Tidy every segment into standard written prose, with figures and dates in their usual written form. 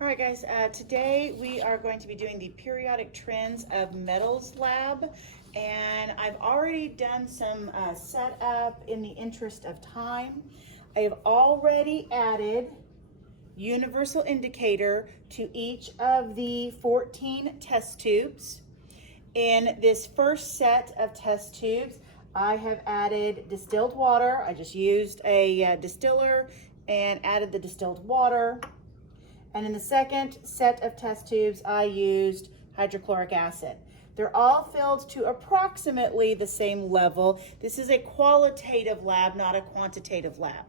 All right, guys, today we are going to be doing the periodic trends of metals lab, and I've already done some setup in the interest of time. I have already added universal indicator to each of the 14 test tubes. In this first set of test tubes, I have added distilled water. I just used a distiller and added the distilled water. And in the second set of test tubes, I used hydrochloric acid. They're all filled to approximately the same level. This is a qualitative lab, not a quantitative lab.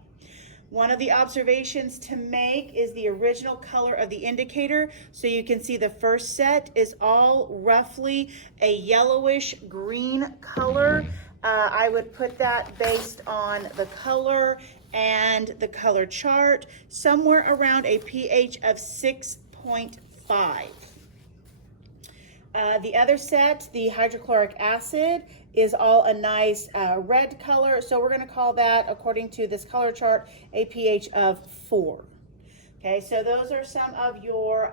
One of the observations to make is the original color of the indicator. So you can see the first set is all roughly a yellowish green color. I would put that based on the color and the color chart, somewhere around a pH of 6.5. The other set, the hydrochloric acid, is all a nice red color, so we're going to call that, according to this color chart, a pH of 4. Okay, so those are some of your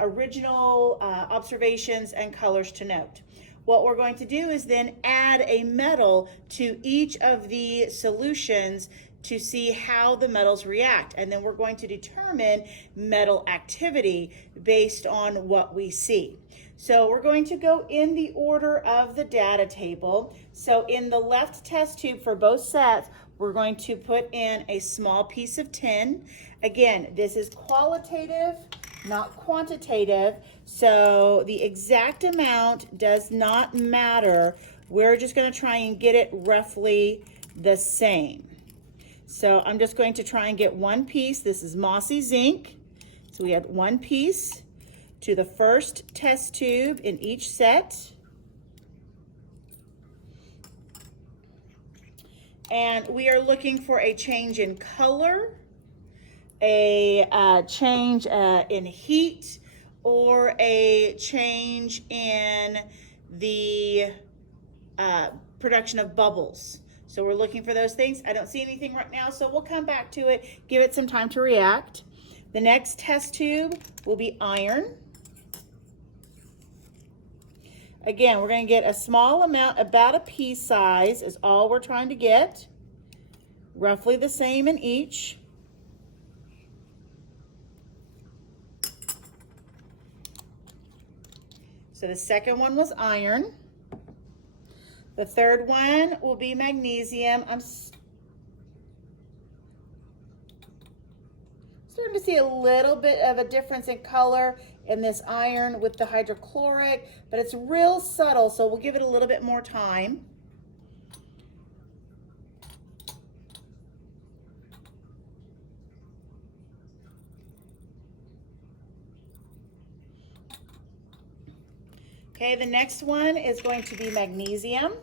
original observations and colors to note. What we're going to do is then add a metal to each of the solutions to see how the metals react. And then we're going to determine metal activity based on what we see. So we're going to go in the order of the data table. So in the left test tube for both sets, we're going to put in a small piece of tin. Again, this is qualitative, not quantitative, so the exact amount does not matter. We're just going to try and get it roughly the same. So I'm just going to try and get one piece. This is mossy zinc. So we have one piece to the first test tube in each set. And we are looking for a change in color, a change in heat, or a change in the production of bubbles. So we're looking for those things. I don't see anything right now, so we'll come back to it, give it some time to react. The next test tube will be iron. Again, we're going to get a small amount, about a pea size is all we're trying to get. Roughly the same in each. So the second one was iron. The third one will be magnesium. I'm starting to see a little bit of a difference in color in this iron with the hydrochloric, but it's real subtle, so we'll give it a little bit more time. Okay, the next one is going to be magnesium.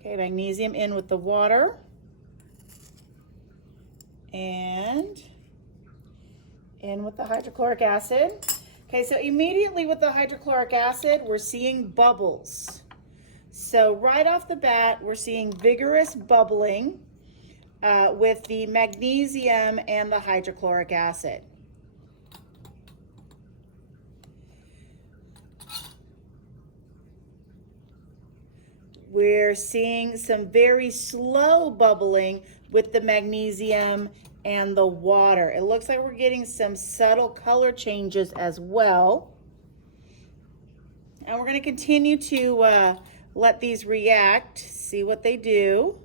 Okay, magnesium in with the water. And in with the hydrochloric acid. Okay, so immediately with the hydrochloric acid, we're seeing bubbles. So right off the bat, we're seeing vigorous bubbling with the magnesium and the hydrochloric acid. We're seeing some very slow bubbling with the magnesium and the water. It looks like we're getting some subtle color changes as well. And we're going to continue to let these react, see what they do.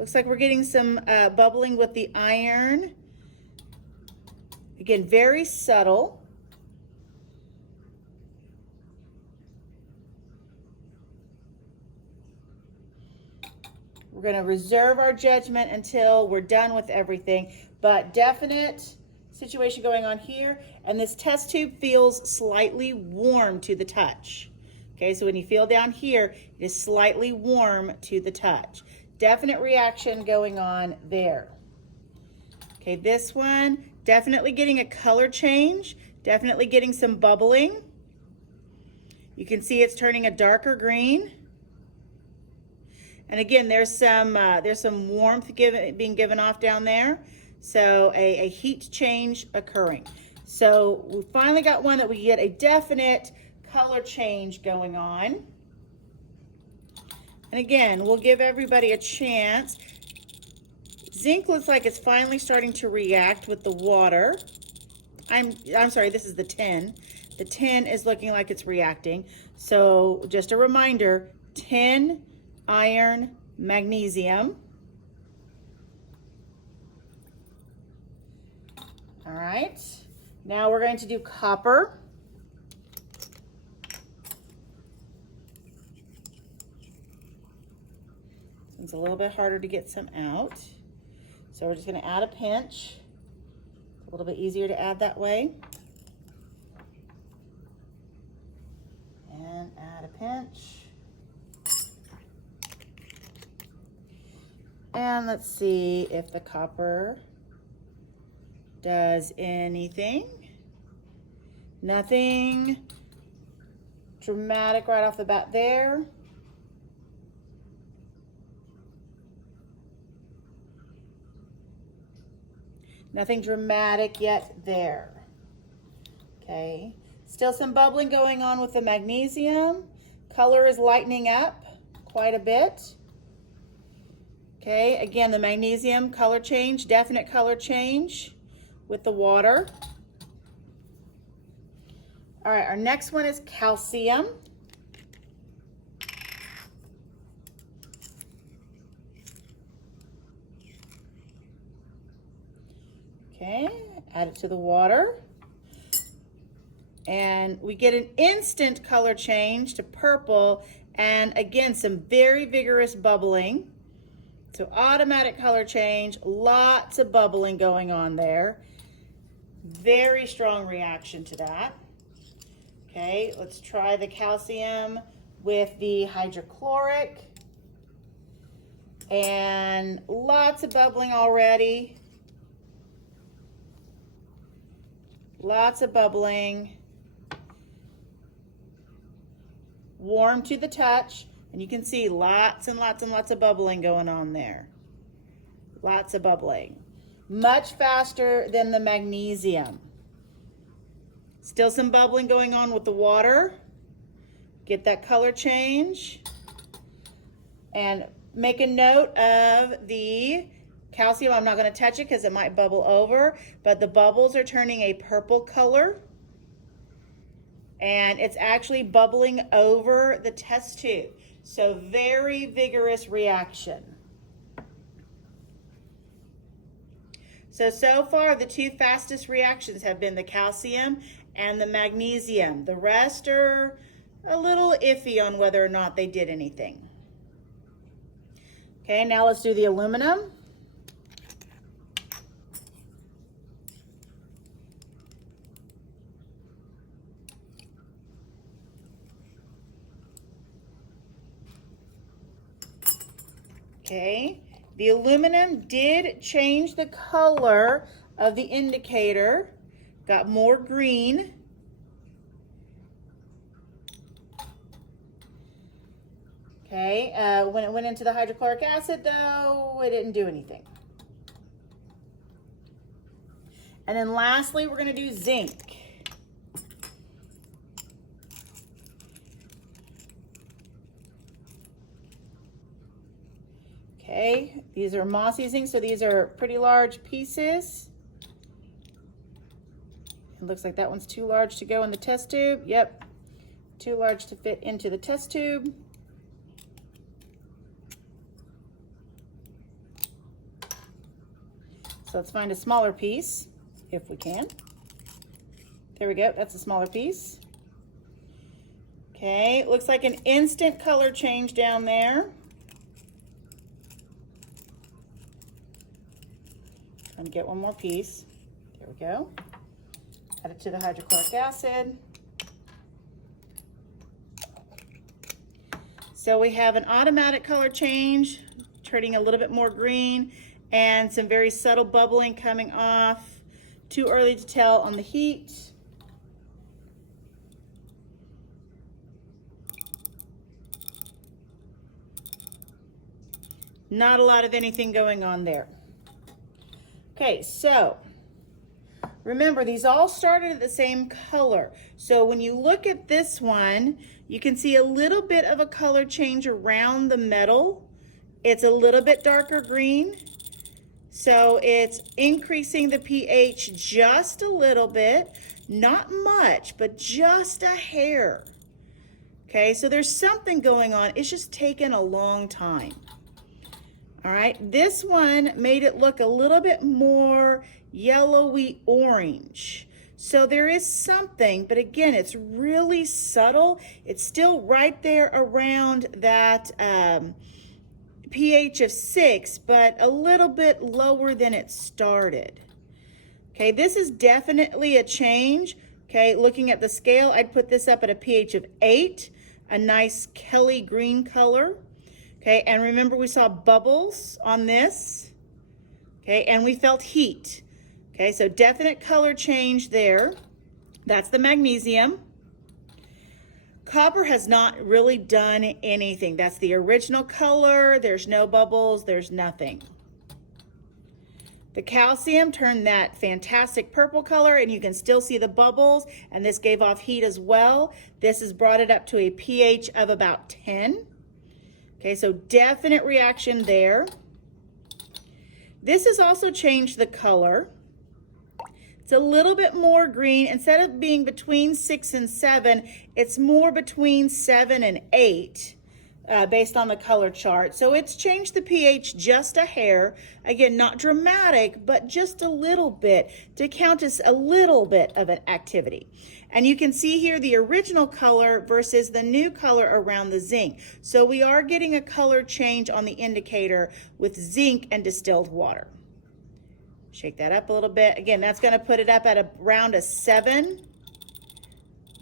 Looks like we're getting some bubbling with the iron. Again, very subtle. We're going to reserve our judgment until we're done with everything, but definite situation going on here. And this test tube feels slightly warm to the touch. Okay, so when you feel down here, it is slightly warm to the touch. Definite reaction going on there. Okay, this one, definitely getting a color change, definitely getting some bubbling. You can see it's turning a darker green. And again, there's some warmth being given off down there. So a heat change occurring. So we finally got one that we get a definite color change going on. And again, we'll give everybody a chance. Zinc looks like it's finally starting to react with the water. I'm sorry, this is the tin. The tin is looking like it's reacting. So just a reminder, tin, iron, magnesium. All right, now we're going to do copper. It's a little bit harder to get some out. So we're just going to add a pinch. A little bit easier to add that way. And add a pinch. And let's see if the copper does anything. Nothing dramatic right off the bat there. Nothing dramatic yet there. Okay, still some bubbling going on with the magnesium. Color is lightening up quite a bit. Okay, again, the magnesium color change, definite color change with the water. All right, our next one is calcium. Okay, add it to the water. And we get an instant color change to purple, and again, some very vigorous bubbling. So automatic color change, lots of bubbling going on there. Very strong reaction to that. Okay, let's try the calcium with the hydrochloric. And lots of bubbling already. Lots of bubbling. Warm to the touch. And you can see lots and lots and lots of bubbling going on there. Lots of bubbling. Much faster than the magnesium. Still some bubbling going on with the water. Get that color change. And make a note of the calcium. I'm not going to touch it because it might bubble over, but the bubbles are turning a purple color. And it's actually bubbling over the test tube. So very vigorous reaction. So far the two fastest reactions have been the calcium and the magnesium. The rest are a little iffy on whether or not they did anything. Okay, now let's do the aluminum. Okay, the aluminum did change the color of the indicator, got more green. Okay, when it went into the hydrochloric acid though, it didn't do anything. And then lastly, we're gonna do zinc. Okay, these are mossy zinc, so these are pretty large pieces. It looks like that one's too large to go in the test tube. Yep, too large to fit into the test tube. So let's find a smaller piece, if we can. There we go, that's a smaller piece. Okay, looks like an instant color change down there. Trying to get one more piece. There we go. Add it to the hydrochloric acid. So we have an automatic color change, turning a little bit more green, and some very subtle bubbling coming off. Too early to tell on the heat. Not a lot of anything going on there. Okay, so remember, these all started at the same color. So when you look at this one, you can see a little bit of a color change around the metal. It's a little bit darker green. So it's increasing the pH just a little bit, not much, but just a hair. Okay, so there's something going on. It's just taken a long time. All right, this one made it look a little bit more yellowy orange. So there is something, but again, it's really subtle. It's still right there around that pH of 6, but a little bit lower than it started. Okay, this is definitely a change. Okay, looking at the scale, I'd put this up at a pH of 8, a nice Kelly green color. Okay, and remember we saw bubbles on this. Okay, and we felt heat. Okay, so definite color change there. That's the magnesium. Copper has not really done anything. That's the original color. There's no bubbles, there's nothing. The calcium turned that fantastic purple color, and you can still see the bubbles, and this gave off heat as well. This has brought it up to a pH of about 10. Okay, so definite reaction there. This has also changed the color. It's a little bit more green. Instead of being between 6 and 7, it's more between 7 and 8 based on the color chart. So it's changed the pH just a hair. Again, not dramatic, but just a little bit to count as a little bit of an activity. And you can see here the original color versus the new color around the zinc. So we are getting a color change on the indicator with zinc and distilled water. Shake that up a little bit. Again, that's going to put it up at around a 7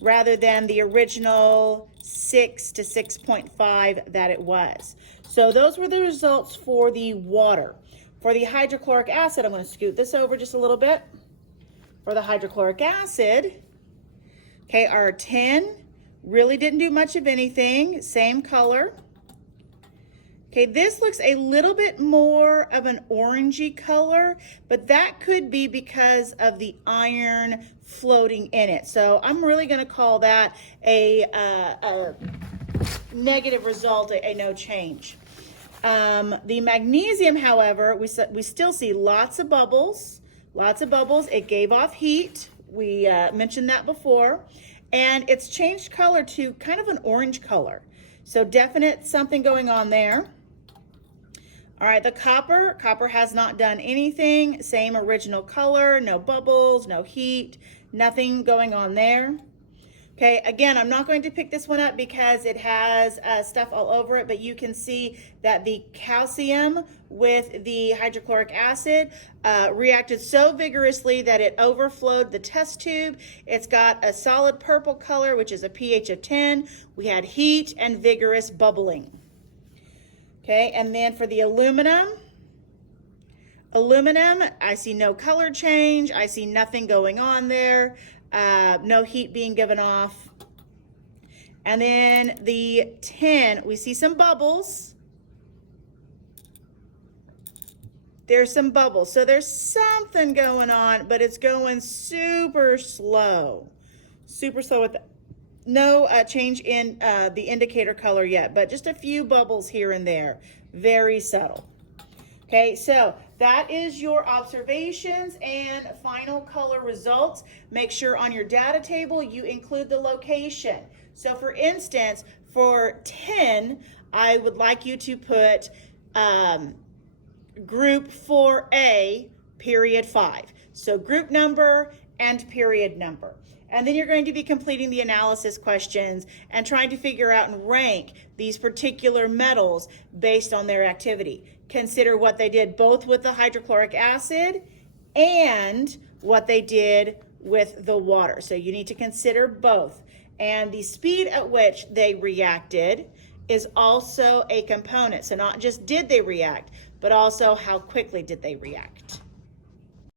rather than the original 6 to 6.5 that it was. So those were the results for the water. For the hydrochloric acid, I'm going to scoot this over just a little bit. For the hydrochloric acid, okay, our 10 really didn't do much of anything, same color. Okay, this looks a little bit more of an orangey color, but that could be because of the iron floating in it. So I'm really going to call that a negative result, a no change. The magnesium, however, we still see lots of bubbles, It gave off heat. We mentioned that before. And it's changed color to kind of an orange color. So definite something going on there. All right, the copper has not done anything. Same original color, no bubbles, no heat, nothing going on there. Okay, again, I'm not going to pick this one up because it has stuff all over it, but you can see that the calcium with the hydrochloric acid reacted so vigorously that it overflowed the test tube. It's got a solid purple color, which is a pH of 10. We had heat and vigorous bubbling. Okay, and then for the aluminum, I see no color change. I see nothing going on there. No heat being given off. And then the tin, we see some bubbles. There's some bubbles. So there's something going on, but it's going super slow. Super slow with no change in the indicator color yet, but just a few bubbles here and there. Very subtle. Okay, so that is your observations and final color results. Make sure on your data table you include the location. So for instance, for 10, I would like you to put group 4A, period 5. So group number and period number. And then you're going to be completing the analysis questions and trying to figure out and rank these particular metals based on their activity. Consider what they did both with the hydrochloric acid and what they did with the water. So you need to consider both. And the speed at which they reacted is also a component. So not just did they react, but also how quickly did they react.